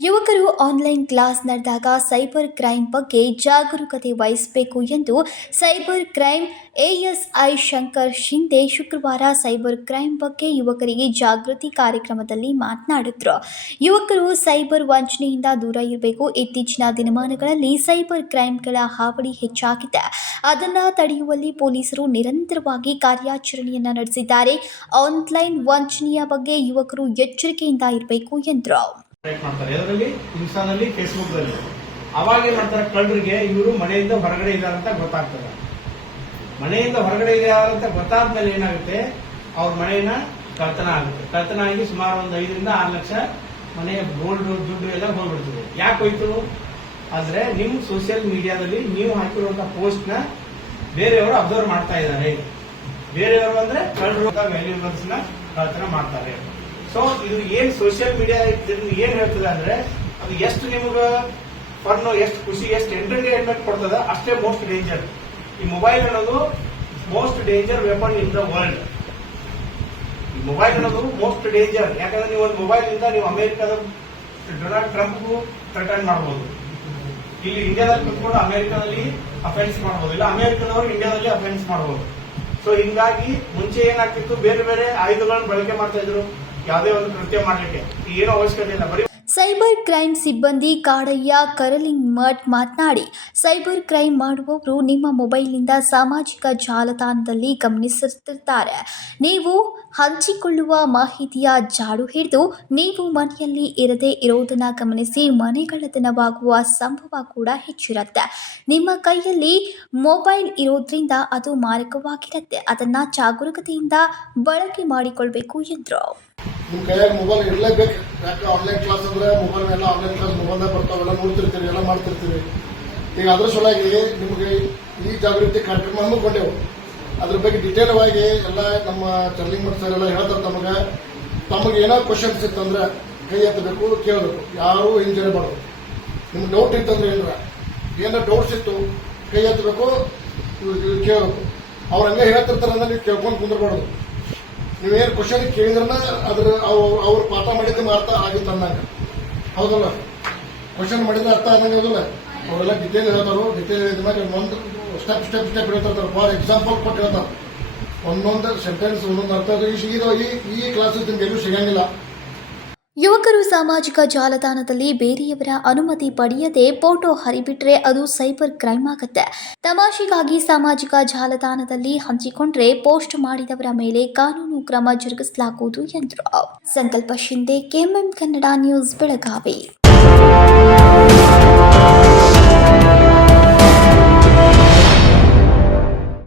ಯುವಕರು online class ನಡೆದಾಗ cyber crime ಬಗ್ಗೆ ಜಾಗರೂಕತೆ ವಹಿಸಬೇಕು ಎಂದು cyber crime ASI Shankar Shinde ಶುಕ್ರವಾರ ಸೈಬರ್ ಕ್ರೈಮ್ ಬಗ್ಗೆ ಯುವಕರಿಗೆ ಜಾಗೃತಿ ಕಾರ್ಯಕ್ರಮದಲ್ಲಿ ಮಾತನಾಡಿದ್ರು. ಯುವಕರು ಸೈಬರ್ ವಂಚನೆಯಿಂದ ದೂರ ಇರಬೇಕು. ಇತ್ತೀಚಿನ ದಿನಮಾನಗಳಲ್ಲಿ ಸೈಬರ್ ಕ್ರೈಮ್ಗಳ ಹಾವಳಿ ಹೆಚ್ಚಾಗಿದೆ. ಅದನ್ನು ತಡೆಯುವಲ್ಲಿ ಪೊಲೀಸರು ನಿರಂತರವಾಗಿ ಕಾರ್ಯಾಚರಣೆಯನ್ನು ನಡೆಸಿದ್ದಾರೆ. ಆನ್ಲೈನ್ ವಂಚನೆಯ ಬಗ್ಗೆ ಯುವಕರು ಎಚ್ಚರಿಕೆಯಿಂದ ಇರಬೇಕು ಎಂದರು. ಮಾಡ್ತಾರೆ ಅದರಲ್ಲಿ ಇನ್ಸ್ಟಾದಲ್ಲಿ ಫೇಸ್ಬುಕ್ದಲ್ಲಿ ಅವಾಗ ಏನ್ ಮಾಡ್ತಾರೆ ಕಳ್ಳರಿಗೆ ಇವರು ಮನೆಯಿಂದ ಹೊರಗಡೆ ಇದ್ದಾರೆ ಅಂತ ಗೊತ್ತಾಗ್ತದೆ. ಮನೆಯಿಂದ ಹೊರಗಡೆ ಇದ್ದಾರೆ ಅಂತ ಗೊತ್ತಾದ್ಮೇಲೆ ಏನಾಗುತ್ತೆ? ಅವ್ರ ಮನೆಯನ್ನ ಕಳ್ತನ ಆಗುತ್ತೆ. ಕಳ್ತನ ಆಗಿ ಸುಮಾರು ಒಂದು ಐದರಿಂದ ಆರು ಲಕ್ಷ ಮನೆಯ ಗೋಲ್ಡ್ ದುಡ್ಡು ಎಲ್ಲ ಹೋಗ್ಬಿಡ್ತದೆ. ಯಾಕೆ ಹೋಯ್ತು? ಆದ್ರೆ ನಿಮ್ ಸೋಷಿಯಲ್ ಮೀಡಿಯಾದಲ್ಲಿ ನೀವು ಹಾಕಿರುವಂತ ಪೋಸ್ಟ್ನ ಬೇರೆಯವರು ಅಬ್ಸರ್ವ್ ಮಾಡ್ತಾ ಇದ್ದಾರೆ. ಬೇರೆಯವರು ಅಂದ್ರೆ ಕಳ್ಳರು ವ್ಯಾಲ್ಯೂಬಲ್ಸ್ನ ಕಳ್ತನ ಮಾಡ್ತಾರೆ. ಸೊ ಇದು ಏನ್ ಸೋಷಿಯಲ್ ಮೀಡಿಯಾ ಏನ್ ಹೇಳ್ತದೆ ಅಂದ್ರೆ, ಅದು ಎಷ್ಟು ನಿಮಗ ಫನ್ ಎಷ್ಟು ಖುಷಿ, ಎಷ್ಟು ಎಂಟರ್ಟೈನ್ಮೆಂಟ್ ಕೊಡ್ತದ, ಅಷ್ಟೇ ಮೋಸ್ಟ್ ಡೇಂಜರ್ ಈ ಮೊಬೈಲ್ ಅನ್ನೋದು most danger weapon in the world ಈ ಮೊಬೈಲ್ ಅನ್ನೋದು ಮೋಸ್ಟ್ ಡೇಂಜರ್ ಯಾಕಂದ್ರೆ ನೀವು ಒಂದು ಮೊಬೈಲ್ ಇಂದ ನೀವು ಅಮೆರಿಕದ ಡೊನಾಲ್ಡ್ ಟ್ರಂಪ್ಗೂ ಥ್ರೆಟನ್ ಮಾಡಬಹುದು ಇಲ್ಲಿ ಇಂಡಿಯಾದಲ್ಲಿ ಕುತ್ಕೊಂಡು ಅಮೆರಿಕದಲ್ಲಿ ಅಫೆನ್ಸ್ ಮಾಡಬಹುದು ಇಲ್ಲ, ಅಮೆರಿಕದವರು ಇಂಡಿಯಾದಲ್ಲಿ ಅಫೆನ್ಸ್ ಮಾಡಬಹುದು ಸೊ ಹಿಂಗಾಗಿ ಮುಂಚೆ ಏನಾಗ್ತಿತ್ತು, ಬೇರೆ ಬೇರೆ ಆಯುಧಗಳನ್ನು ಬಳಕೆ ಮಾಡ್ತಾ ಇದ್ರು. ಯಾವುದೇ ಒಂದು ಕೃತ್ಯ ಮಾಡಲಿಕ್ಕೆ ಏನೋ ಅವಶ್ಯಕತೆ ಇಲ್ಲ. ಬರೀ ಸೈಬರ್ ಕ್ರೈಮ್ ಸಿಬ್ಬಂದಿ ಕಾಡಯ್ಯ, ಕರಲಿಂಗ್ ಮಠ್ ಮಾತನಾಡಿ, ಸೈಬರ್ ಕ್ರೈಮ್ ಮಾಡುವವರು ನಿಮ್ಮ ಮೊಬೈಲ್ನಿಂದ ಸಾಮಾಜಿಕ ಜಾಲತಾಣದಲ್ಲಿ ಗಮನಿಸುತ್ತಿರ್ತಾರೆ ನೀವು ಹಂಚಿಕೊಳ್ಳುವ ಮಾಹಿತಿಯ ಜಾಡು ಹಿಡಿದು ನೀವು ಮನೆಯಲ್ಲಿ ಇರದೇ ಇರೋದನ್ನು ಗಮನಿಸಿ ಮನೆಗಳತನವಾಗುವ ಸಂಭವ ಕೂಡ ಹೆಚ್ಚಿರುತ್ತೆ. ನಿಮ್ಮ ಕೈಯಲ್ಲಿ ಮೊಬೈಲ್ ಇರೋದ್ರಿಂದ ಅದು ಮಾರಕವಾಗಿರುತ್ತೆ. ಅದನ್ನು ಜಾಗರೂಕತೆಯಿಂದ ಬಳಕೆ ಮಾಡಿಕೊಳ್ಬೇಕು ಎಂದರು. ನಿಮ್ಮ ಕೈಯಾಗ ಮೊಬೈಲ್ ಇರಲೇಬೇಕು. ಯಾಕೆ ಆನ್ಲೈನ್ ಕ್ಲಾಸ್ ಅಂದ್ರೆ ಮೊಬೈಲ್ ಎಲ್ಲ ಆನ್ಲೈನ್ ಕ್ಲಾಸ್ ಮೊಬೈಲ್ದಾಗ ಬರ್ತಾವೆಲ್ಲ ನೋಡ್ತಿರ್ತೀರಿ, ಎಲ್ಲ ಮಾಡ್ತಿರ್ತೀರಿ. ಈಗ ಅದ್ರ ಸಲುವಾಗಿ ನಿಮಗೆ ಈ ಜಾಗೃತಿ ಕಾರ್ಯಕ್ರಮ ಹಮ್ಮಿಕೊಂಡೆವು. ಅದ್ರ ಬಗ್ಗೆ ಡಿಟೇಲ್ ಆಗಿ ಎಲ್ಲ ನಮ್ಮ ಚರ್ಲಿಂಗ್ ಮಠ ಸರ್ ಎಲ್ಲ ಹೇಳ್ತಾರೆ ತಮಗೆ. ತಮಗೆ ಏನೋ ಕ್ವಶನ್ಸ್ ಇತ್ತಂದ್ರೆ ಕೈ ಎತ್ತಬೇಕು, ಕೇಳಬೇಕು. ಯಾರು ಹಿಂಜರಿಬಾರ್ದು ನಿಮ್ಗೆ ಡೌಟ್ ಇತ್ತಂದ್ರೆ ಏನಾರ? ಏನಾರ ಡೌಟ್ಸ್ ಇತ್ತು, ಕೈ ಎತ್ತಬೇಕು, ಕೇಳಬೇಕು. ಅವ್ರು ಹಂಗೆ ಹೇಳ್ತಿರ್ತಾರೆ ಅಂದ್ರೆ ನೀವು ಕೇಳ್ಕೊಂಡು ಕುಂದ್ರಬಾರ್ದು. ನೀವೇನು ಕ್ವಶನ್ ಕೇಳಿದ್ರನ್ನ ಅದ್ರ ಅವ್ರು ಪಾಠ ಮಾಡಿದ್ದು ಅರ್ಥ ಆಗಿತ್ತು ಅನ್ನಂಗ ಹೌದಲ್ಲ? ಕ್ವಶನ್ ಮಾಡಿದ್ರೆ ಅರ್ಥ ಆದಂಗೆ ಹೌದಲ್ಲ? ಅವರೆಲ್ಲ ಡಿಟೇಲ್ ಹೇಳ್ತಾರೋ ಡಿಟೇಲ್ ಹೇಳಿದ ಮೇಲೆ ಒಂದು ಸ್ಟೆಪ್ ಸ್ಟೆಪ್ ಸ್ಟೆಪ್ ಹೇಳ್ತಾರೆ ಫಾರ್ ಎಕ್ಸಾಂಪಲ್ ಕೊಟ್ಟು ಹೇಳ್ತಾರೆ. ಒಂದೊಂದು ಸೆಂಟೆನ್ಸ್ ಒಂದೊಂದು ಅರ್ಥ. ಈ ಈ ಕ್ಲಾಸಸ್ ನಿಮ್ಗೆ ಎಲ್ಲೂ ಸಿಗಂಗಿಲ್ಲ. ಯುವಕರು ಸಾಮಾಜಿಕ ಜಾಲತಾಣದಲ್ಲಿ ಬೇರೆಯವರ ಅನುಮತಿ ಪಡೆಯದೆ ಫೋಟೋ ಹರಿಬಿಟ್ರೆ ಅದು ಸೈಬರ್ ಕ್ರೈಮ್ ಆಗುತ್ತೆ. ತಮಾಷೆಗಾಗಿ ಸಾಮಾಜಿಕ ಜಾಲತಾಣದಲ್ಲಿ ಹಂಚಿಕೊಂಡ್ರೆ ಪೋಸ್ಟ್ ಮಾಡಿದವರ ಮೇಲೆ ಕಾನೂನು ಕ್ರಮ ಜರುಗಿಸಲಾಗುವುದು ಎಂದರು. Sankalp Shinde KMM Kannada news, Belagavi.